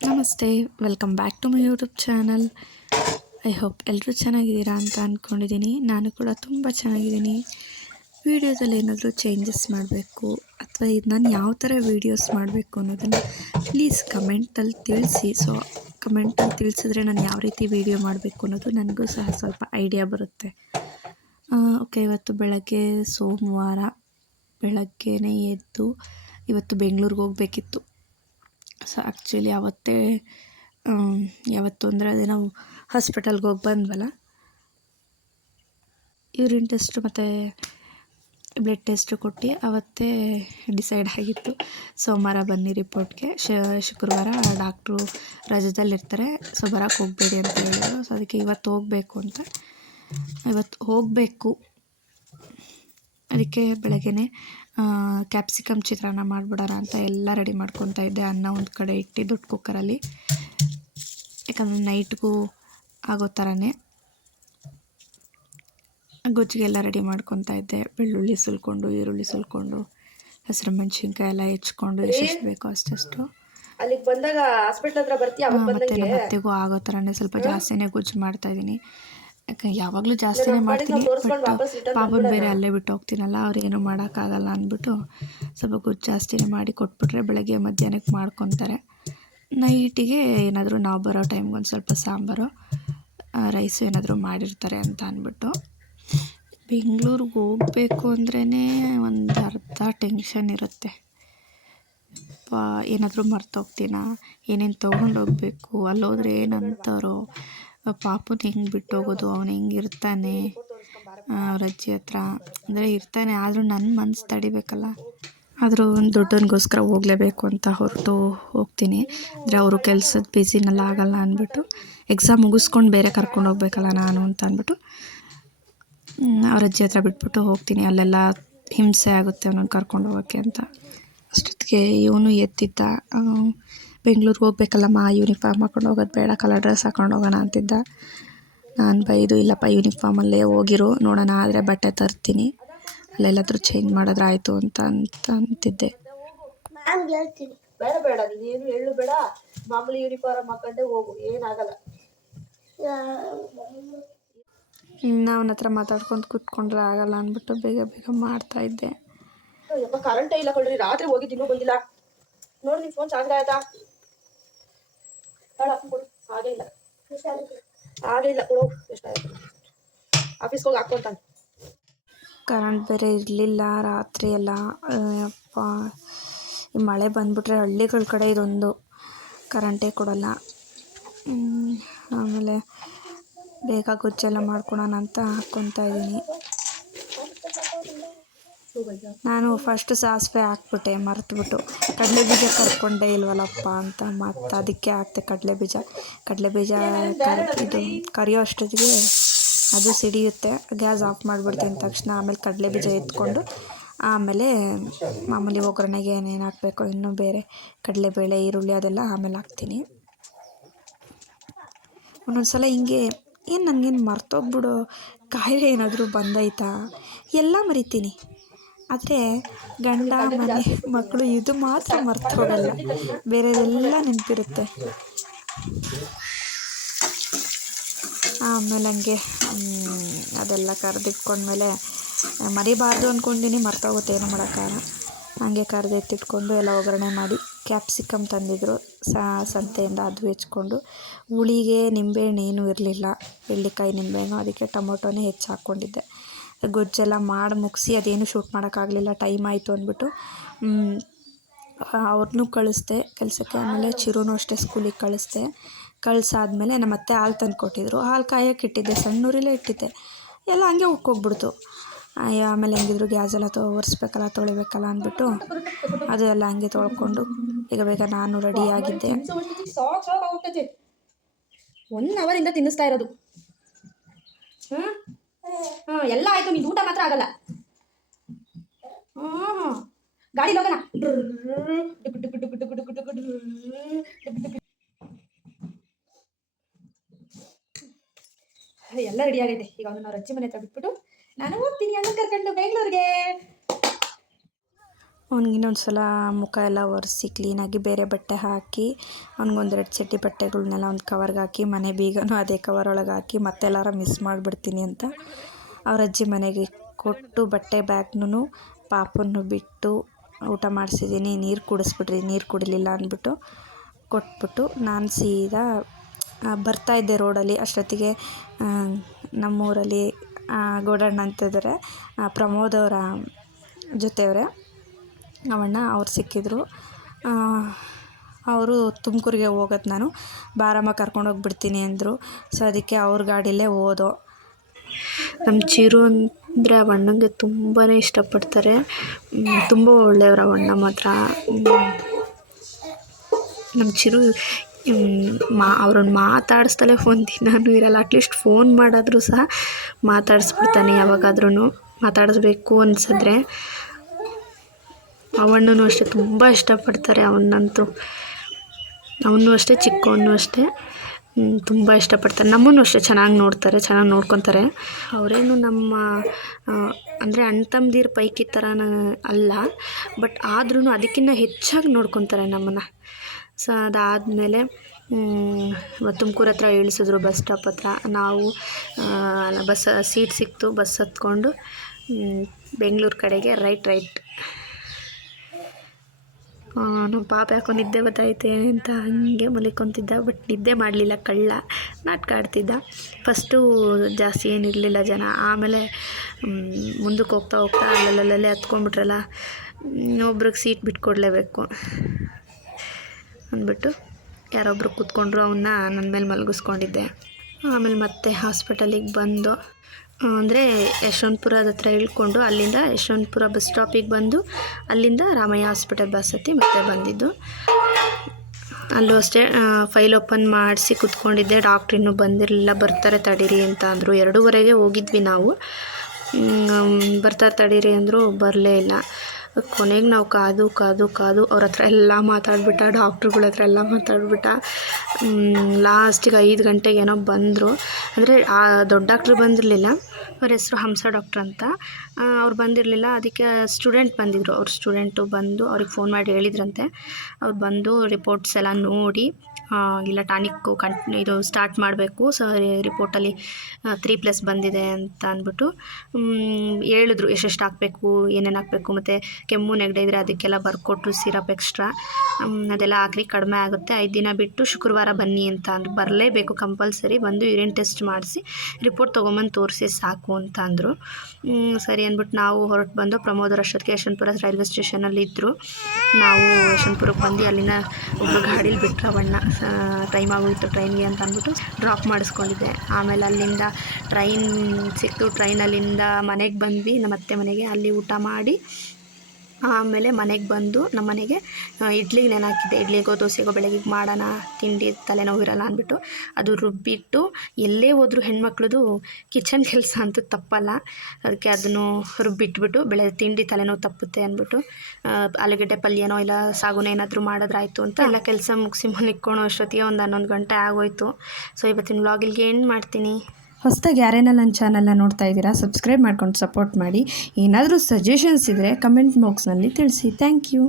ನಮಸ್ತೆ, welcome back to my YouTube channel. I hope ಎಲ್ಲರೂ ಚೆನ್ನಾಗಿದ್ದೀರಾ ಅಂತ ಅಂದ್ಕೊಂಡಿದ್ದೀನಿ. ನಾನು ಕೂಡ ತುಂಬ ಚೆನ್ನಾಗಿದ್ದೀನಿ. ವೀಡಿಯೋದಲ್ಲಿ ಏನಾದರೂ ಚೇಂಜಸ್ ಮಾಡಬೇಕು ಅಥವಾ ಇದು ನಾನು ಯಾವ ಥರ ವೀಡಿಯೋಸ್ ಮಾಡಬೇಕು ಅನ್ನೋದನ್ನು ಪ್ಲೀಸ್ ಕಮೆಂಟಲ್ಲಿ ತಿಳಿಸಿ. ಸೊ ಕಮೆಂಟಲ್ಲಿ ತಿಳಿಸಿದ್ರೆ ನಾನು ಯಾವ ರೀತಿ ವೀಡಿಯೋ ಮಾಡಬೇಕು ಅನ್ನೋದು ನನಗೂ ಸಹ ಸ್ವಲ್ಪ ಐಡಿಯಾ ಬರುತ್ತೆ. ಓಕೆ, ಇವತ್ತು ಬೆಳಗ್ಗೆ ಸೋಮವಾರ ಬೆಳಗ್ಗೆನೇ ಎದ್ದು ಇವತ್ತು ಬೆಂಗಳೂರಿಗೆ ಹೋಗಬೇಕಿತ್ತು. ಸೊ ಆ್ಯಕ್ಚುಲಿ ಯಾವತ್ತು ಅಂದರೆ ಅದೇ ನಾವು ಹಾಸ್ಪಿಟಲ್ಗೆ ಹೋಗಿ ಬಂದ್ವಲ್ಲ, ಯೂರಿನ್ ಟೆಸ್ಟು ಮತ್ತು ಬ್ಲಡ್ ಟೆಸ್ಟು ಕೊಟ್ಟು ಅವತ್ತೇ ಡಿಸೈಡ್ ಆಗಿತ್ತು ಸೋಮವಾರ ಬನ್ನಿ ರಿಪೋರ್ಟ್ಗೆ, ಶುಕ್ರವಾರ ಡಾಕ್ಟ್ರು ರಜದಲ್ಲಿರ್ತಾರೆ, ಸೊ ಬರೋಕ್ಕೆ ಹೋಗಬೇಡಿ ಅಂತ ಹೇಳಿದರು. ಸೊ ಅದಕ್ಕೆ ಇವತ್ತು ಹೋಗಬೇಕು. ಅದಕ್ಕೆ ಬೆಳಗ್ಗೆನೇ ಕ್ಯಾಪ್ಸಿಕಮ್ ಚಿತ್ರಾನ್ನ ಮಾಡಿಬಿಡೋಣ ಅಂತ ಎಲ್ಲ ರೆಡಿ ಮಾಡ್ಕೊತಾ ಇದ್ದೆ. ಅನ್ನ ಒಂದು ಕಡೆ ಇಟ್ಟು ದೊಡ್ಡ ಕುಕ್ಕರಲ್ಲಿ, ಯಾಕಂದರೆ ನೈಟ್ಗೂ ಆಗೋ ಥರನೇ ಗೊಜ್ಜಿಗೆಲ್ಲ ರೆಡಿ ಮಾಡ್ಕೊತಾ ಇದ್ದೆ. ಬೆಳ್ಳುಳ್ಳಿ ಸುಲ್ಕೊಂಡು, ಈರುಳ್ಳಿ ಸುಲ್ಕೊಂಡು, ಹಸಿರು ಮೆಣಸಿನ್ಕಾಯಿ ಎಲ್ಲ ಹೆಚ್ಕೊಂಡು ಎಷ್ಟೆಷ್ಟು ಬೇಕೋ ಅಷ್ಟಷ್ಟು. ಅಲ್ಲಿಗೆ ಬಂದಾಗ ಹಾಸ್ಪಿಟ್ಲ್ ಹತ್ರ ಬರ್ತೀಯ. ಮತ್ತು ನಮ್ಮ ಅತ್ತೆಗೂ ಆಗೋ ಥರನೇ ಸ್ವಲ್ಪ ಜಾಸ್ತಿನೇ ಗೊಜ್ಜು ಮಾಡ್ತಾಯಿದ್ದೀನಿ. ಯಾಕೆ ಯಾವಾಗಲೂ ಜಾಸ್ತಿನೇ ಮಾಡ್ತೀನಿ, ಬಟ್ ಪಾಪನ ಬೇರೆ ಅಲ್ಲೇ ಬಿಟ್ಟು ಹೋಗ್ತೀನಲ್ಲ, ಅವ್ರೇನು ಮಾಡೋಕ್ಕಾಗಲ್ಲ ಅಂದ್ಬಿಟ್ಟು ಸ್ವಲ್ಪ ಗೊಜ್ಜು ಜಾಸ್ತಿನೇ ಮಾಡಿ ಕೊಟ್ಬಿಟ್ರೆ ಬೆಳಗ್ಗೆ ಮಧ್ಯಾಹ್ನಕ್ಕೆ ಮಾಡ್ಕೊತಾರೆ. ನೈಟಿಗೆ ಏನಾದರೂ ನಾವು ಬರೋ ಟೈಮ್ಗೆ ಒಂದು ಸ್ವಲ್ಪ ಸಾಂಬಾರು ರೈಸು ಏನಾದರೂ ಮಾಡಿರ್ತಾರೆ ಅಂತ ಅಂದ್ಬಿಟ್ಟು. ಬೆಂಗಳೂರಿಗೆ ಹೋಗಬೇಕು ಅಂದ್ರೇ ಒಂದು ಅರ್ಧ ಟೆನ್ಷನ್ ಇರುತ್ತೆ. ಏನಾದರೂ ಮರ್ತೋಗ್ತೀನಾ, ಏನೇನು ತೊಗೊಂಡೋಗ್ಬೇಕು, ಅಲ್ಲೋದ್ರೆ ಏನಂತಾರೋ, ಪಾಪನ ಹೆಂಗೆ ಬಿಟ್ಟು ಹೋಗೋದು, ಅವನು ಹೆಂಗಿರ್ತಾನೆ ಅವ್ರ ಅಜ್ಜಿ ಹತ್ರ ಅಂದರೆ ಇರ್ತಾನೆ, ಆದರೂ ನನ್ನ ಮನಸ್ಸು ತಡಿಬೇಕಲ್ಲ. ಆದರೂ ಒಂದು ದೊಡ್ಡವನಿಗೋಸ್ಕರ ಹೋಗಲೇಬೇಕು ಅಂತ ಹೋಗ್ತೀನಿ. ಅಂದರೆ ಅವರು ಕೆಲಸದ ಬ್ಯುಸಿನೆಲ್ಲ ಆಗಲ್ಲ ಅಂದ್ಬಿಟ್ಟು, ಎಕ್ಸಾಮ್ ಮುಗಿಸ್ಕೊಂಡು ಬೇರೆ ಕರ್ಕೊಂಡು ಹೋಗ್ಬೇಕಲ್ಲ ನಾನು ಅಂತ ಅಂದ್ಬಿಟ್ಟು ಅವ್ರ ಅಜ್ಜಿ ಹತ್ರ ಬಿಟ್ಬಿಟ್ಟು ಹೋಗ್ತೀನಿ. ಅಲ್ಲೆಲ್ಲ ಹಿಂಸೆ ಆಗುತ್ತೆ ಅವನನ್ನು ಕರ್ಕೊಂಡು ಹೋಗೋಕ್ಕೆ ಅಂತ. ಅಷ್ಟೊತ್ತಿಗೆ ಇವನು ಎದ್ದಿದ್ದ. ಬೆಂಗಳೂರಿಗೆ ಹೋಗ್ಬೇಕಲ್ಲಮ್ಮ, ಯೂನಿಫಾರ್ಮ್ ಹಾಕೊಂಡು ಹೋಗೋದು ಬೇಡ, ಕಲರ್ ಡ್ರೆಸ್ ಹಾಕೊಂಡು ಹೋಗೋಣ ಅಂತಿದ್ದ. ನಾನು ಬೈದು, ಇಲ್ಲಪ್ಪ ಯೂನಿಫಾರ್ಮಲ್ಲೇ ಹೋಗಿರು, ನೋಡೋಣ ಆದರೆ ಬಟ್ಟೆ ತರ್ತೀನಿ, ಅಲ್ಲೆಲ್ಲಾದರೂ ಚೇಂಜ್ ಮಾಡಿದ್ರೆ ಆಯಿತು ಅಂತಿದ್ದೆ. ಬೇಡ ಬೇಡ, ನೀನೇನು ಹೇಳು ಬೇಡ, ಮಾಮೂಲಿ ಯೂನಿಫಾರ್ಮ್ ಹಾಕೊಂಡೆ ಹೋಗು, ಏನಾಗಲ್ಲ. ಅವನ ಹತ್ರ ಮಾತಾಡ್ಕೊಂಡು ಕೂತ್ಕೊಂಡ್ರೆ ಆಗಲ್ಲ ಅಂದ್ಬಿಟ್ಟು ಬೇಗ ಬೇಗ ಮಾಡ್ತಾಯಿದ್ದೆ. ಯಪ್ಪ ಕರೆಂಟೇ ಇಲ್ಲ ಕೊಳ್ಳಿ, ರಾತ್ರಿ ಹೋಗಿದ್ದು ಇನ್ನೂ ಬಂದಿಲ್ಲ. ನೋಡಿ ನಿಮ್ಮ ಫೋನ್ ಚಾರ್ಜ್ ಆಯ್ತಾ? ಹಾಗೇ ಇಲ್ಲ ಕೊಡು, ಎಷ್ಟಾಯ್ತು ಆಫೀಸ್ಗೆ ಹೋಗಿ ಹಾಕ್ಕೊಂತಾನೆ. ಕರೆಂಟ್ ಬೇರೆ ಇರಲಿಲ್ಲ ರಾತ್ರಿ ಎಲ್ಲ. ಅಪ್ಪ, ಈ ಮಳೆ ಬಂದುಬಿಟ್ರೆ ಹಳ್ಳಿಗಳ ಕಡೆ ಇದೊಂದು ಕರೆಂಟೇ ಕೊಡೋಲ್ಲ. ಆಮೇಲೆ ಬೇಗ ಗೊಜ್ಜೆಲ್ಲ ಮಾಡ್ಕೊಳೋಣ ಅಂತ ಹಾಕ್ಕೊತಾ ಇದ್ದೀನಿ. ನಾನು ಫಸ್ಟ್ ಸಾಸಿವೆ ಹಾಕ್ಬಿಟ್ಟೆ, ಮರೆತುಬಿಟ್ಟು ಕಡಲೆ ಬೀಜ ಕರ್ಕೊಂಡೇ ಇಲ್ವಲ್ಲಪ್ಪ ಅಂತ ಮತ್ತು ಅದಕ್ಕೆ ಹಾಕ್ತೆ ಕಡಲೆ ಬೀಜ ಇದು ಕರಿಯೋ ಅಷ್ಟೊತ್ತಿಗೆ ಅದು ಸಿಡಿಯುತ್ತೆ. ಗ್ಯಾಸ್ ಆಫ್ ಮಾಡಿಬಿಡ್ತೀನಿ ತಕ್ಷಣ. ಆಮೇಲೆ ಕಡಲೆ ಬೀಜ ಎತ್ಕೊಂಡು ಆಮೇಲೆ ಮಾಮೂಲಿ ಒಗ್ಗರಣೆಗೆ ಏನೇನು ಹಾಕಬೇಕೋ ಇನ್ನೂ ಬೇರೆ ಕಡಲೆಬೇಳೆ, ಈರುಳ್ಳಿ ಅದೆಲ್ಲ ಆಮೇಲೆ ಹಾಕ್ತೀನಿ. ಒಂದೊಂದು ಸಲ ಹಿಂಗೆ ನನಗೇನು ಮರ್ತೋಗ್ಬಿಡೋ ಕಾಯಿಲೆ ಏನಾದರೂ ಬಂದೈತಾ ಎಲ್ಲ ಮರಿತೀನಿ. ಆದರೆ ಗಂಡ, ಮನೆ, ಮಕ್ಕಳು ಇದು ಮಾತ್ರ ಮರ್ತು ಹೋಗಲ್ಲ, ಬೇರೆದೆಲ್ಲ ನೆನಪಿರುತ್ತೆ. ಆಮೇಲೆ ಹಂಗೆ ಅದೆಲ್ಲ ಕರೆದಿಟ್ಕೊಂಡ್ಮೇಲೆ ಮರಿಬಾರ್ದು ಅಂದ್ಕೊಂಡಿನಿ, ಮರ್ತೋಗುತ್ತೆ, ಏನು ಮಾಡೋಕ್ಕಾಗಲ್ಲ. ಹಂಗೆ ಕರೆದೆತ್ತಿಟ್ಕೊಂಡು ಎಲ್ಲ ಒಗ್ಗರಣೆ ಮಾಡಿ, ಕ್ಯಾಪ್ಸಿಕಮ್ ತಂದಿದ್ದರು ಸಂತೆಯಿಂದ, ಅದು ಹೆಚ್ಕೊಂಡು, ಹುಳಿಗೆ ನಿಂಬೆಹಣ್ಣು ಏನೂ ಇರಲಿಲ್ಲ, ಬೆಳ್ಳಿಕಾಯಿ ನಿಂಬೆಹಣ್ಣು, ಅದಕ್ಕೆ ಟೊಮೊಟೊನೇ ಹೆಚ್ಚು ಹಾಕ್ಕೊಂಡಿದ್ದೆ. ಗೊಜ್ಜೆಲ್ಲ ಮಾಡಿ ಮುಗಿಸಿ ಅದೇನು ಶೂಟ್ ಮಾಡೋಕ್ಕಾಗಲಿಲ್ಲ, ಟೈಮ್ ಆಯಿತು ಅಂದ್ಬಿಟ್ಟು ಅವ್ರನ್ನೂ ಕಳಿಸ್ದೆ ಕೆಲಸಕ್ಕೆ. ಆಮೇಲೆ ಚಿರುನೂ ಅಷ್ಟೇ ಸ್ಕೂಲಿಗೆ ಕಳಿಸಾದ್ಮೇಲೆ ನಮ್ಮ ಅತ್ತೆ ಹಾಲು ತಂದು ಕೊಟ್ಟಿದ್ರು. ಹಾಲು ಕಾಯೋಕೆ ಇಟ್ಟಿದ್ದೆ, ಸಣ್ಣೂರಲ್ಲೇ ಇಟ್ಟಿದ್ದೆ, ಎಲ್ಲ ಹಂಗೆ ಉಕ್ಕೋಗ್ಬಿಡ್ತು. ಆಮೇಲೆ ಹೆಂಗಿದ್ರು ಗ್ಯಾಸೆಲ್ಲ ಒರೆಸ್ಬೇಕಲ್ಲ, ತೊಳಿಬೇಕಲ್ಲ ಅಂದ್ಬಿಟ್ಟು ಅದು ಎಲ್ಲ ಹಂಗೆ ತೊಳ್ಕೊಂಡು ಬೇಗ ನಾನು ರೆಡಿಯಾಗಿದ್ದೆ. 1 ಅವರಿಂದ ತಿನ್ನಿಸ್ತಾ ಇರೋದು. ಎಲ್ಲ ಆಯ್ತು, ನಿಂದು ಊಟ ಮಾತ್ರ ಆಗಲ್ಲ. ಗಾಡಿ ಹೋಗೋಣ. ಎಲ್ಲ ರೆಡಿ ಆಗೈತೆ. ಈಗ ಅವನು ನಾವು ಅಜ್ಜಿ ಮನೆ ಹತ್ರ ಬಿಟ್ಬಿಟ್ಟು ನಾನು ಹೋಗ್ತೀನಿ ಅಣ್ಣ ಕರ್ಕೊಂಡು ಬೆಂಗಳೂರಿಗೆ. ಅವ್ನಿಗೆ ಇನ್ನೊಂದು ಸಲ ಮುಖ ಎಲ್ಲ ಒರೆಸಿ ಕ್ಲೀನಾಗಿ ಬೇರೆ ಬಟ್ಟೆ ಹಾಕಿ ಅವ್ನಿಗೊಂದೆರಡು ಚಡ್ಡಿ ಬಟ್ಟೆಗಳನ್ನೆಲ್ಲ ಒಂದು ಕವರ್ಗೆ ಹಾಕಿ ಮನೆ ಬೀಗನೂ ಅದೇ ಕವರ್ ಒಳಗೆ ಹಾಕಿ ಮತ್ತೆಲ್ಲಾರ ಮಿಸ್ ಮಾಡಿಬಿಡ್ತೀನಿ ಅಂತ ಅವ್ರ ಅಜ್ಜಿ ಮನೆಗೆ ಕೊಟ್ಟು ಬಟ್ಟೆ ಬ್ಯಾಗ್ನೂ ಪಾಪನ್ನು ಬಿಟ್ಟು ಊಟ ಮಾಡಿಸಿದ್ದೀನಿ. ನೀರು ಕುಡಿಸ್ಬಿಡ್ರಿ, ನೀರು ಕುಡಿಲಿಲ್ಲ ಅಂದ್ಬಿಟ್ಟು ಕೊಟ್ಬಿಟ್ಟು ನಾನು ಸೀದಾ ಬರ್ತಾಯಿದ್ದೆ ರೋಡಲ್ಲಿ. ಅಷ್ಟೊತ್ತಿಗೆ ನಮ್ಮೂರಲ್ಲಿ ಗೋಡಣ್ಣ ಅಂತಿದ್ದಾರೆ, ಪ್ರಮೋದ್ ಅವರ ಜೊತೆಯವರೇ ಅವಣ್ಣ ಅವ್ರು ಸಿಕ್ಕಿದ್ರು. ಅವರು ತುಮಕೂರಿಗೆ ಹೋಗೋದು, ನಾನು ಬಾರಮ್ಮ ಕರ್ಕೊಂಡೋಗ್ಬಿಡ್ತೀನಿ ಅಂದರು. ಸೊ ಅದಕ್ಕೆ ಅವ್ರ ಗಾಡಿಯಲ್ಲೇ ಹೋದೋ. ನಮ್ಮ ಚಿರು ಅಂದರೆ ಆ ಅಣ್ಣಂಗೆ ತುಂಬಾ ಇಷ್ಟಪಡ್ತಾರೆ, ತುಂಬ ಒಳ್ಳೆಯವ್ರು ಆ ಅಣ್ಣ ಮಾತ್ರ. ನಮ್ಮ ಚಿರು ಅವ್ರನ್ನ ಮಾತಾಡಿಸ್ದಲೇ ಒಂದಿನನೂ ಇರಲ್ಲ. ಅಟ್ಲೀಸ್ಟ್ ಫೋನ್ ಮಾಡಾದರೂ ಸಹ ಮಾತಾಡಿಸ್ಬಿಡ್ತಾನೆ. ಯಾವಾಗಾದ್ರೂ ಮಾತಾಡಿಸ್ಬೇಕು ಅನಿಸಿದ್ರೆ. ಅವಣ್ಣನೂ ಅಷ್ಟೇ ತುಂಬ ಇಷ್ಟಪಡ್ತಾರೆ ಅವನ್ನಂತೂ. ಅವನು ಅಷ್ಟೇ, ಚಿಕ್ಕವನು ಅಷ್ಟೇ, ತುಂಬ ಇಷ್ಟಪಡ್ತಾರೆ. ನಮ್ಮನ್ನು ಅಷ್ಟೇ ಚೆನ್ನಾಗಿ ನೋಡ್ತಾರೆ, ಚೆನ್ನಾಗಿ ನೋಡ್ಕೊತಾರೆ. ಅವರೇನು ನಮ್ಮ ಅಂದರೆ ಅಣ್ಣ ತಮ್ಮದಿರ ಪೈಕಿ ಥರ ಅಲ್ಲ, ಬಟ್ ಆದ್ರೂ ಅದಕ್ಕಿಂತ ಹೆಚ್ಚಾಗಿ ನೋಡ್ಕೊತಾರೆ ನಮ್ಮನ್ನು. ಸೊ ಅದಾದಮೇಲೆ ತುಮಕೂರು ಹತ್ರ ಇಳಿಸಿದ್ರು, ಬಸ್ ಸ್ಟಾಪ್ ಹತ್ರ. ನಾವು ಬಸ್ ಸೀಟ್ ಸಿಕ್ತು, ಬಸ್ ಹತ್ಕೊಂಡು ಬೆಂಗಳೂರು ಕಡೆಗೆ ರೈಟ್. ನಮ್ಮ ಪಾಪ ಯಾಕೋ ನಿದ್ದೆ ಬರ್ತೈತೆ ಅಂತ ಹಾಗೆ ಮಲಿಕೊಂತಿದ್ದ, ಬಟ್ ನಿದ್ದೆ ಮಾಡಲಿಲ್ಲ, ಕಳ್ಳ ನಾಟಕ ಆಡ್ತಿದ್ದ. ಫಸ್ಟು ಜಾಸ್ತಿ ಏನಿರಲಿಲ್ಲ ಜನ, ಆಮೇಲೆ ಮುಂದಕ್ಕೆ ಹೋಗ್ತಾ ಅಲ್ಲಲ್ಲೇ ಹತ್ಕೊಂಡ್ಬಿಟ್ರಲ್ಲ, ಒಬ್ರಿಗೆ ಸೀಟ್ ಬಿಟ್ಕೊಡ್ಲೇಬೇಕು ಅಂದ್ಬಿಟ್ಟು ಯಾರೊಬ್ಬರು ಕೂತ್ಕೊಂಡ್ರು. ಅವನ್ನ ನನ್ನ ಮೇಲೆ ಮಲಗಿಸ್ಕೊಂಡಿದ್ದೆ. ಆಮೇಲೆ ಮತ್ತೆ ಹಾಸ್ಪಿಟಲಿಗೆ ಬಂದು, ಅಂದರೆ ಯಶವಂತಪುರದ ಹತ್ರ ಇಳ್ಕೊಂಡು ಅಲ್ಲಿಂದ ಯಶವಂತಪುರ ಬಸ್ ಸ್ಟಾಪಿಗೆ ಬಂದು ಅಲ್ಲಿಂದ ರಾಮಯ್ಯ ಹಾಸ್ಪಿಟಲ್ ಬಸ್ ಹತ್ತಿ ಮತ್ತೆ ಬಂದಿದ್ದು. ಅಲ್ಲೂ ಅಷ್ಟೇ ಫೈಲ್ ಓಪನ್ ಮಾಡಿಸಿ ಕೂತ್ಕೊಂಡಿದ್ದೆ. ಡಾಕ್ಟ್ರ್ ಇನ್ನೂ ಬಂದಿರಲಿಲ್ಲ, ಬರ್ತಾರೆ ತಡೀರಿ ಅಂತ ಅಂದರು. 2:30ಗೆ ಹೋಗಿದ್ವಿ ನಾವು. ಬರ್ತಾರೆ ತಡೀರಿ ಅಂದರು, ಬರಲೇ ಇಲ್ಲ. ಕೊನೆಗೆ ನಾವು ಕಾದು ಅವ್ರ ಹತ್ರ ಎಲ್ಲ ಮಾತಾಡ್ಬಿಟ್ಟ, ಡಾಕ್ಟ್ರುಗಳ ಹತ್ರ ಎಲ್ಲ ಮಾತಾಡ್ಬಿಟ್ಟ. ಲಾಸ್ಟಿಗೆ 5 ಗಂಟೆಗೆ ಏನೋ ಬಂದರು. ಅಂದರೆ ಆ ದೊಡ್ಡ ಡಾಕ್ಟ್ರು ಬಂದಿರಲಿಲ್ಲ, ಅವ್ರ ಹೆಸರು ಹಂಸ ಡಾಕ್ಟ್ರ್ ಅಂತ. ಅವ್ರು ಬಂದಿರಲಿಲ್ಲ, ಅದಕ್ಕೆ ಸ್ಟೂಡೆಂಟ್ ಬಂದಿದ್ದರು. ಅವ್ರ ಸ್ಟೂಡೆಂಟು ಬಂದು ಅವ್ರಿಗೆ ಫೋನ್ ಮಾಡಿ ಹೇಳಿದ್ರಂತೆ. ಅವ್ರು ಬಂದು ರಿಪೋರ್ಟ್ಸ್ ಎಲ್ಲ ನೋಡಿ, ಇಲ್ಲ ಟಾನಿಕ್ಕು ಇದು ಸ್ಟಾರ್ಟ್ ಮಾಡಬೇಕು, ಸೊ ರಿಪೋರ್ಟಲ್ಲಿ 3+ ಬಂದಿದೆ ಅಂತ ಅಂದ್ಬಿಟ್ಟು ಹೇಳಿದ್ರು. ಎಷ್ಟೆಷ್ಟು ಹಾಕಬೇಕು, ಏನೇನು ಹಾಕಬೇಕು, ಮತ್ತು ಕೆಮ್ಮು ನೆಗಡಿ ಇದ್ದರೆ ಅದಕ್ಕೆಲ್ಲ ಬರ್ಕೊಟ್ರು. ಸಿರಪ್ ಎಕ್ಸ್ಟ್ರಾ ಅದೆಲ್ಲ ಹಾಕ್ರಿ, ಕಡಿಮೆ ಆಗುತ್ತೆ, 5 ದಿನ ಬಿಟ್ಟು ಶುಕ್ರವಾರ ಬನ್ನಿ ಅಂತ ಅಂದರು. ಬರಲೇಬೇಕು ಕಂಪಲ್ಸರಿ, ಬಂದು ಯೂರಿನ್ ಟೆಸ್ಟ್ ಮಾಡಿಸಿ ರಿಪೋರ್ಟ್ ತೊಗೊಂಬಂದು ತೋರಿಸಿ ಸಾಕು ಅಂತ ಅಂದರು. ಸರಿ ಅಂದ್ಬಿಟ್ಟು ನಾವು ಹೊರಟು ಬಂದು. ಪ್ರಮೋದರ ಅಷ್ಟೊತ್ತಿಗೆ ಯಶವಂತಪುರ ರೈಲ್ವೆ ಸ್ಟೇಷನಲ್ಲಿ ಇದ್ದರು. ನಾವು ಯಶವಂತಪುರಕ್ಕೆ ಬಂದು ಅಲ್ಲಿಂದ ಒಬ್ಬರು ಗಾಡೀಲಿ ಬಿಟ್ಟರು. ಅವಣ್ಣ ಟೈಮ್ ಆಗೋಯಿತು ಟ್ರೈನ್ಗೆ ಅಂತ ಅಂದ್ಬಿಟ್ಟು ಡ್ರಾಪ್ ಮಾಡಿಸ್ಕೊಂಡಿದ್ದೆ. ಆಮೇಲೆ ಅಲ್ಲಿಂದ ಟ್ರೈನ್ ಸಿಕ್ತು. ಟ್ರೈನಲ್ಲಿಂದ ಮನೆಗೆ ಬಂದ್ವಿ, ನಮ್ಮ ಅತ್ತೆ ಮನೆಗೆ. ಅಲ್ಲಿ ಊಟ ಮಾಡಿ ಆಮೇಲೆ ಮನೆಗೆ ಬಂದು ನಮ್ಮ ಮನೆಗೆ ಇಡ್ಲಿಗೆ ನೆನಾಕಿದ್ದೆ. ಇಡ್ಲಿಗೋ ದೋಸೆಗೋ ಬೆಳಗ್ಗೆ ಮಾಡೋಣ, ತಿಂಡಿ ತಲೆನೋವು ಇರಲ್ಲ ಅಂದ್ಬಿಟ್ಟು ಅದು ರುಬ್ಬಿಟ್ಟು. ಎಲ್ಲೇ ಹೋದ್ರೂ ಹೆಣ್ಮಕ್ಳದು ಕಿಚನ್ ಕೆಲಸ ಅಂತೂ ತಪ್ಪಲ್ಲ, ಅದಕ್ಕೆ ಅದನ್ನು ರುಬ್ಬಿಟ್ಬಿಟ್ಟು ತಿಂಡಿ ತಲೆನೋವು ತಪ್ಪುತ್ತೆ ಅಂದ್ಬಿಟ್ಟು ಆಲೂಗಡ್ಡೆ ಪಲ್ಯನೋ ಇಲ್ಲ ಸಾಗುನೋ ಏನಾದರೂ ಮಾಡಿದ್ರಾಯ್ತು ಅಂತ ಎಲ್ಲ ಕೆಲಸ ಮುಗಿಸಿ ಮಲಿಕ್ಕೊಳೋ ಅಷ್ಟೊತ್ತಿಗೆ ಒಂದು 11 ಗಂಟೆ ಆಗೋಯ್ತು. ಸೊ ಇವತ್ತಿನ ವ್ಲಾಗಿಲ್ಗೆ ಏನು ಮಾಡ್ತೀನಿ. ಹೊಸದಾಗಿ ಯಾರೇನ ನನ್ನ ಚಾನಲ್ನ ನೋಡ್ತಾ ಇದ್ದೀರಾ, ಸಬ್ಸ್ಕ್ರೈಬ್ ಮಾಡ್ಕೊಂಡು ಸಪೋರ್ಟ್ ಮಾಡಿ. ಏನಾದರೂ ಸಜೆಷನ್ಸ್ ಇದ್ದರೆ ಕಮೆಂಟ್ ಬಾಕ್ಸ್ನಲ್ಲಿ ತಿಳಿಸಿ. Thank you.